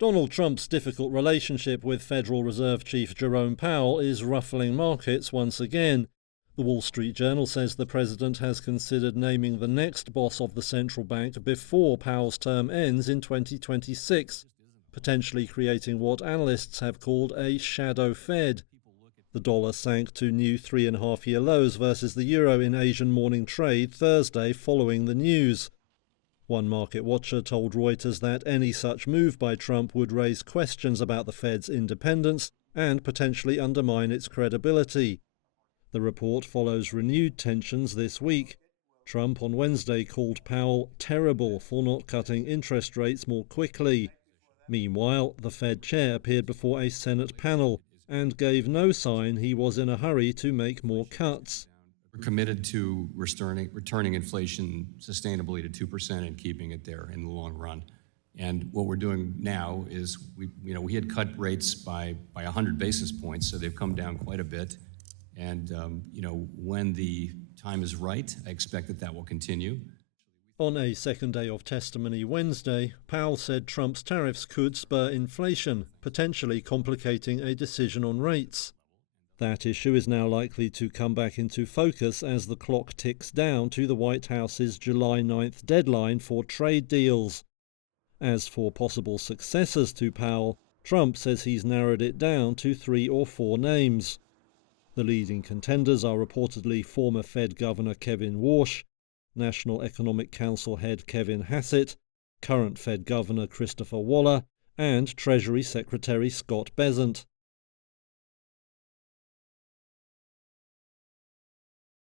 Donald Trump's difficult relationship with Federal Reserve Chief Jerome Powell is ruffling markets once again. The Wall Street Journal says the president has considered naming the next boss of the central bank before Powell's term ends in 2026, potentially creating what analysts have called a shadow Fed. The dollar sank to new 3.5-year lows versus the euro in Asian morning trade Thursday following the news. One market watcher told Reuters that any such move by Trump would raise questions about the Fed's independence and potentially undermine its credibility. The report follows renewed tensions this week. Trump on Wednesday called Powell terrible for not cutting interest rates more quickly. Meanwhile, the Fed chair appeared before a Senate panel and gave no sign he was in a hurry to make more cuts. We're committed to returning inflation sustainably to 2% and keeping it there in the long run. And what we're doing now is we had cut rates by 100 basis points, so they've come down quite a bit. And when the time is right, I expect that will continue. On a second day of testimony Wednesday, Powell said Trump's tariffs could spur inflation, potentially complicating a decision on rates. That issue is now likely to come back into focus as the clock ticks down to the White House's July 9th deadline for trade deals. As for possible successors to Powell, Trump says he's narrowed it down to 3 or 4 names. The leading contenders are reportedly former Fed Governor Kevin Warsh, National Economic Council head Kevin Hassett, current Fed Governor Christopher Waller, and Treasury Secretary Scott Bessent.